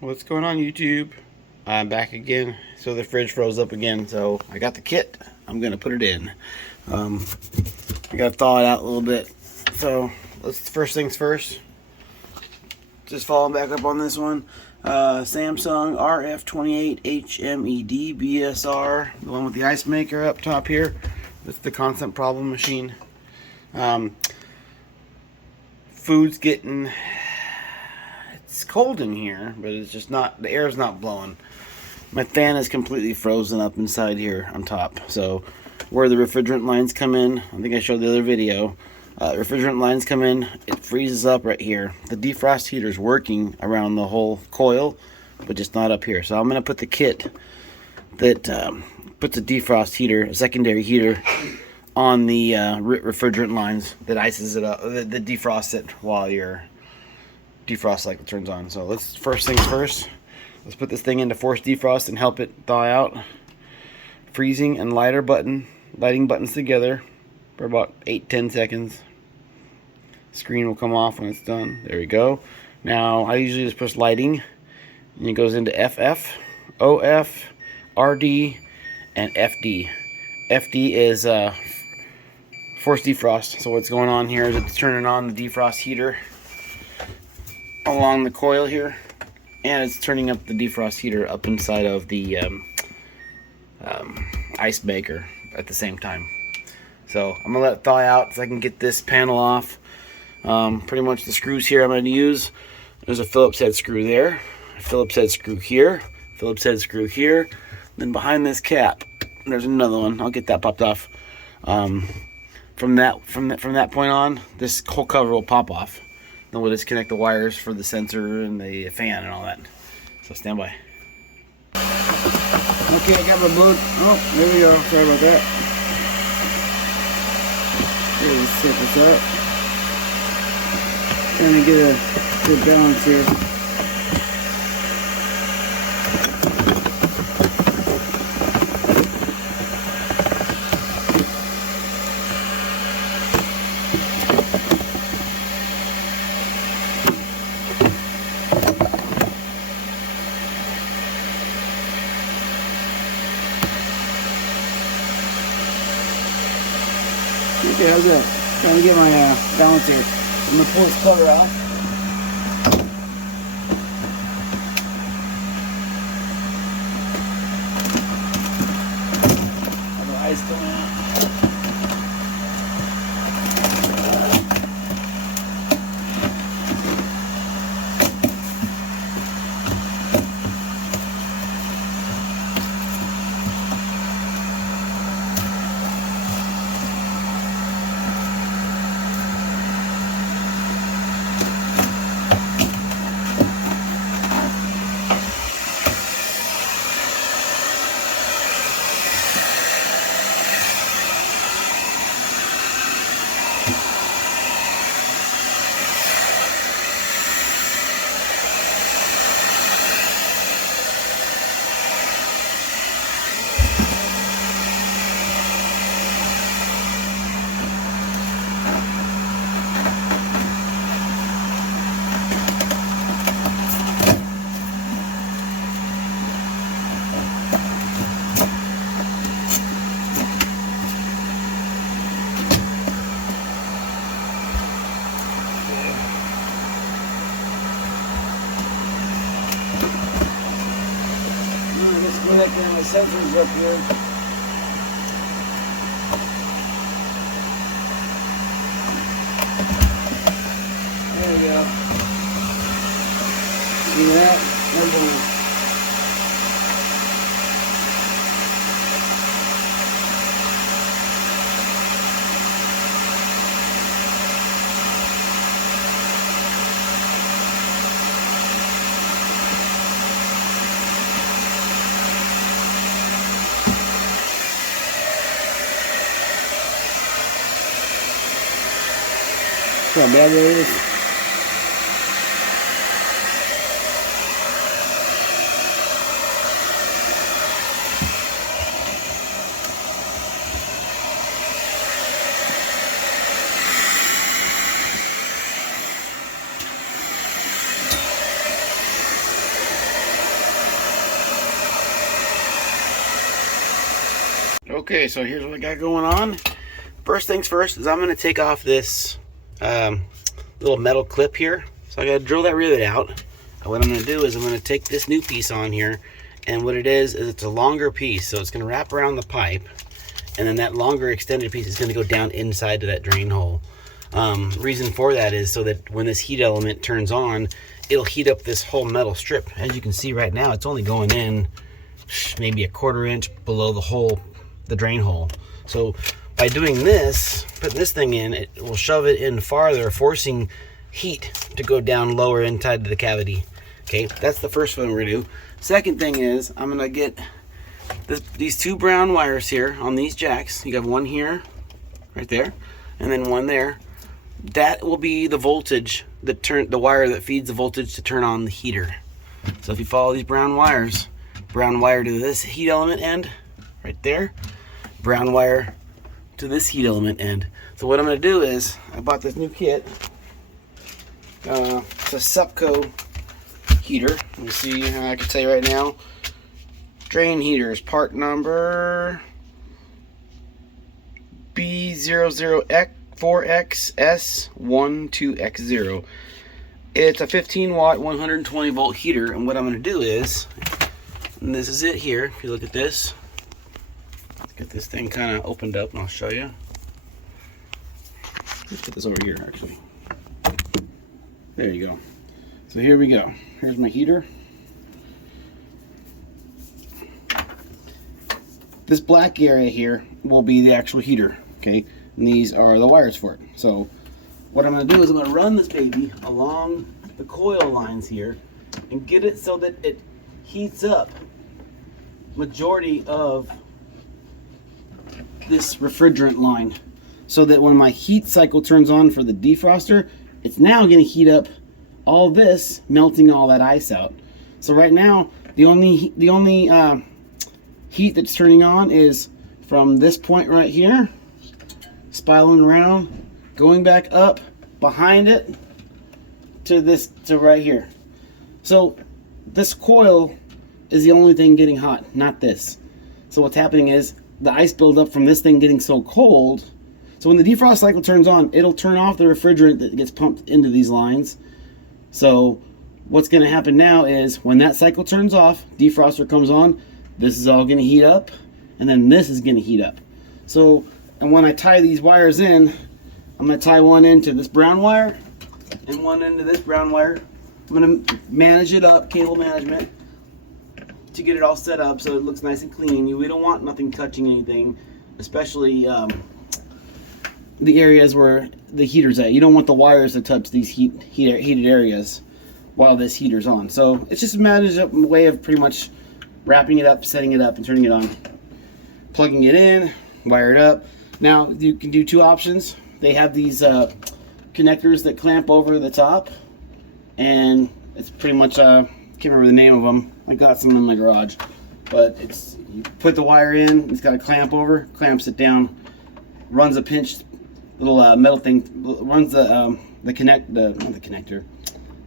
What's going on, YouTube? I'm back again. So the fridge froze up again, so I got the kit. I'm gonna put it in. I gotta thaw it out a little bit. So let's first things first. Just following back up on this one. Samsung RF28 HMED BSR, the one with the ice maker up top here. That's the constant problem machine. Food's getting, it's cold in here, but it's just not, the air's not blowing. My fan is completely frozen up inside here on top. So where the refrigerant lines come in, I think I showed the other video, refrigerant lines come in, it freezes up right here. The defrost heater is working around the whole coil, but just not up here. So I'm going to put the kit that puts a defrost heater, a secondary heater, on the refrigerant lines that ices it up, that defrosts it while your defrost cycle turns on. So let's, first things first, let's put this thing into force defrost and help it thaw out. Freezing and lighting buttons together for about 8-10 seconds. Screen will come off when it's done. There we go. Now I usually just push lighting, and it goes into FF, OF, RD, and FD. FD is force defrost. So what's going on here is it's turning on the defrost heater along the coil here, and it's turning up the defrost heater up inside of the ice maker at the same time. So I'm gonna let it thaw out so I can get this panel off. Pretty much the screws here I'm going to use. There's a Phillips head screw there, a Phillips head screw here, Phillips head screw here. Then behind this cap, there's another one. I'll get that popped off. From that point on, this whole cover will pop off. Then we'll disconnect the wires for the sensor and the fan and all that. So stand by. Okay, I got my boat. Oh, there we go. Sorry about that. Okay, let's set this up. Trying to get a good balance here. Okay, how's that? Trying to get my balance here. I'm gonna pull this cover off. Have the ice coming out. Disconnecting my sensors up here. There we go. See that? Number how bad that is. Okay, so here's what I got going on. First things first is I'm going to take off this little metal clip here. So I got to drill that rivet out. And what I'm going to do is I'm going to take this new piece on here, and what it is it's a longer piece, so it's going to wrap around the pipe, and then that longer extended piece is going to go down inside to that drain hole. Reason for that is so that when this heat element turns on, it'll heat up this whole metal strip. As you can see right now, it's only going in maybe a 1/4 inch below the drain hole. So by doing this, putting this thing in, it will shove it in farther, forcing heat to go down lower inside the cavity. Okay, that's the first one we're gonna do. Second thing is I'm gonna get these 2 brown wires here on these jacks. You got one here, right there, and then one there. That will be the voltage that the wire that feeds the voltage to turn on the heater. So if you follow these brown wires, brown wire to this heat element end, right there, brown wire to this heat element end. So what I'm going to do is, I bought this new kit. It's a Supco heater. Let me see, I can tell you right now. Drain heaters, part number B00X4XS12X0. It's a 15 watt, 120 volt heater, and what I'm going to do is, and this is it here, if you look at this, let's get this thing kind of opened up and I'll show you. Let's put this over here actually. There you go. So here we go. Here's my heater. This black area here will be the actual heater, okay? And these are the wires for it. So what I'm going to do is I'm going to run this baby along the coil lines here and get it so that it heats up majority of this refrigerant line, so that when my heat cycle turns on for the defroster, it's now going to heat up all this, melting all that ice out. So right now the only heat that's turning on is from this point right here, spiraling around, going back up behind it to right here. So this coil is the only thing getting hot, not this. So what's happening is the ice buildup from this thing getting so cold. So when the defrost cycle turns on, it'll turn off the refrigerant that gets pumped into these lines. So what's going to happen now is when that cycle turns off, defroster comes on, this is all going to heat up, and then this is going to heat up. So, and when I tie these wires in, I'm going to tie one into this brown wire and one into this brown wire. I'm going to manage it up, cable management, to get it all set up so it looks nice and clean. We don't want nothing touching anything, especially the areas where the heater's at. You don't want the wires to touch these heated areas while this heater's on. So it's just a managed up way of pretty much wrapping it up, setting it up, and turning it on. Plugging it in, wire it up. Now you can do 2 options. They have these connectors that clamp over the top, and it's pretty much can't remember the name of them. I got some in my garage, but it's, you put the wire in, it's got a clamp over, clamps it down, runs a pinch little metal thing, runs the connector.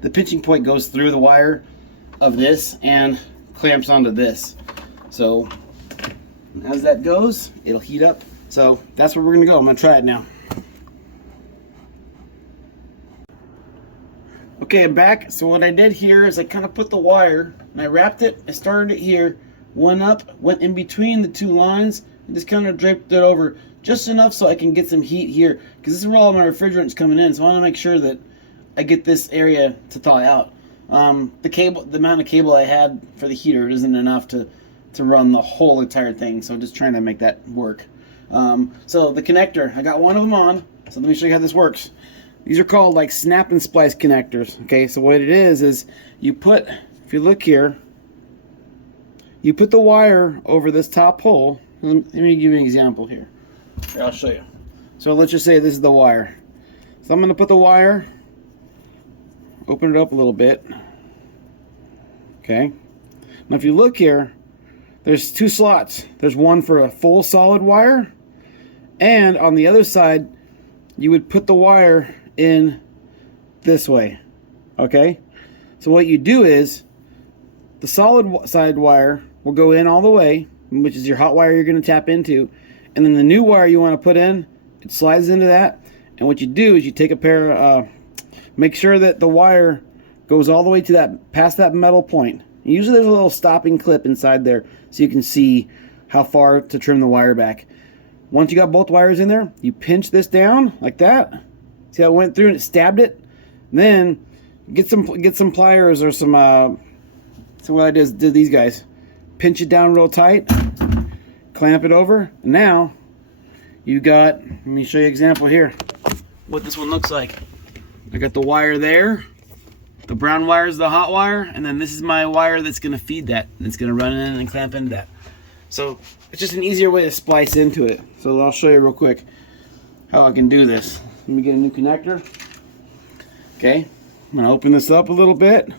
The pinching point goes through the wire of this and clamps onto this. So as that goes, it'll heat up. So that's where we're gonna go. I'm gonna try it now. Okay, I'm back. So what I did here is I kind of put the wire and I wrapped it. I started it here, one up, went in between the 2 lines, and just kind of draped it over just enough so I can get some heat here, because this is where all my refrigerant's coming in. So I want to make sure that I get this area to thaw out. The amount of cable I had for the heater isn't enough to run the whole entire thing. So I'm just trying to make that work. So the connector, I got one of them on. So let me show you how this works. These are called like snap and splice connectors. Okay, so what it is you put, if you look here, you put the wire over this top hole. Let me give you an example here. Here, I'll show you. So let's just say this is the wire. So I'm going to put the wire, open it up a little bit. Okay. Now if you look here, there's 2 slots. There's one for a full solid wire, and on the other side, you would put the wire in this way. Okay. So what you do is the solid side wire will go in all the way, which is your hot wire you're going to tap into, and then the new wire you want to put in, it slides into that. And what you do is you take a pair, make sure that the wire goes all the way to that, past that metal point. Usually there's a little stopping clip inside there so you can see how far to trim the wire back. Once you got both wires in there, you pinch this down like that. See how it went through and it stabbed it? Then get some pliers or some, so what I did these guys. Pinch it down real tight, clamp it over, and now you got, let me show you an example here, what this one looks like. I got the wire there, the brown wire is the hot wire, and then this is my wire that's going to feed that. It's going to run in and clamp into that. So it's just an easier way to splice into it. So I'll show you real quick how I can do this. Let me get a new connector. Okay, I'm going to open this up a little bit,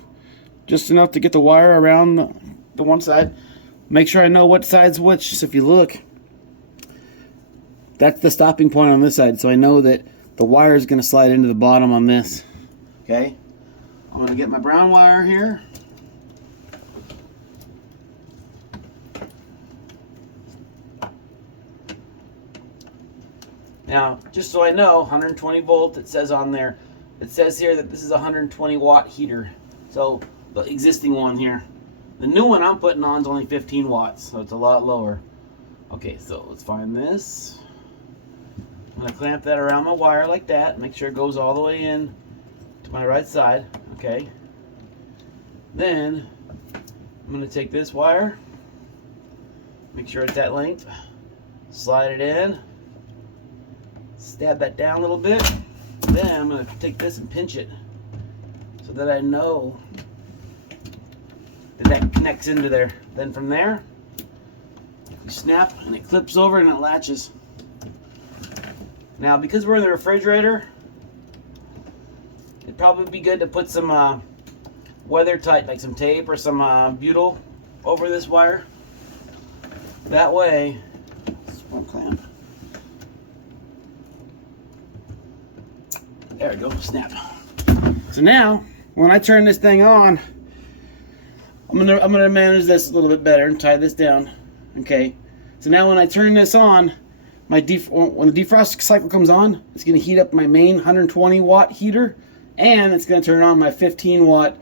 just enough to get the wire around the one side. Make sure I know what side's which. So if you look, that's the stopping point on this side. So I know that the wire is going to slide into the bottom on this. Okay, I'm going to get my brown wire here. Now, just so I know, 120 volt, it says on there, it says here that this is a 120 watt heater. So the existing one here. The new one I'm putting on is only 15 watts, so it's a lot lower. Okay, so let's find this. I'm going to clamp that around my wire like that. Make sure it goes all the way in to my right side. Okay. Then I'm going to take this wire, make sure it's that length, slide it in, stab that down a little bit. Then I'm going to take this and pinch it so that I know that connects into there. Then from there, you snap and it clips over and it latches. Now, because we're in the refrigerator, it'd probably be good to put some weather tight, like some tape or some butyl over this wire. That way, one clamp. There we go, snap. So now, when I turn this thing on, I'm gonna manage this a little bit better and tie this down. Okay. So now when I turn this on, when the defrost cycle comes on, it's gonna heat up my main 120 watt heater, and it's gonna turn on my 15 watt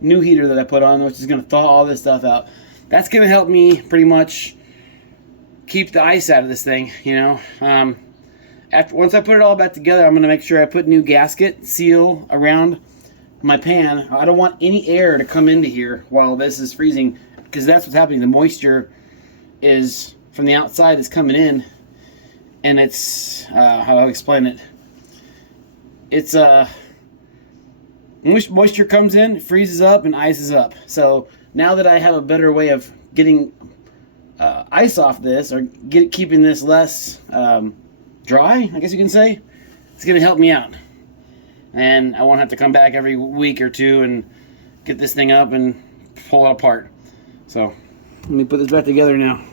new heater that I put on, which is gonna thaw all this stuff out. That's gonna help me pretty much keep the ice out of this thing, you know. Once I put it all back together, I'm gonna make sure I put new gasket seal around my pan. I don't want any air to come into here while this is freezing, because that's what's happening. The moisture is from the outside is coming in, and it's how do I explain it? It's moisture comes in, freezes up, and ices up. So now that I have a better way of getting ice off this, or keeping this less dry, I guess you can say, it's gonna help me out. And I won't have to come back every week or two and get this thing up and pull it apart. So let me put this back together now.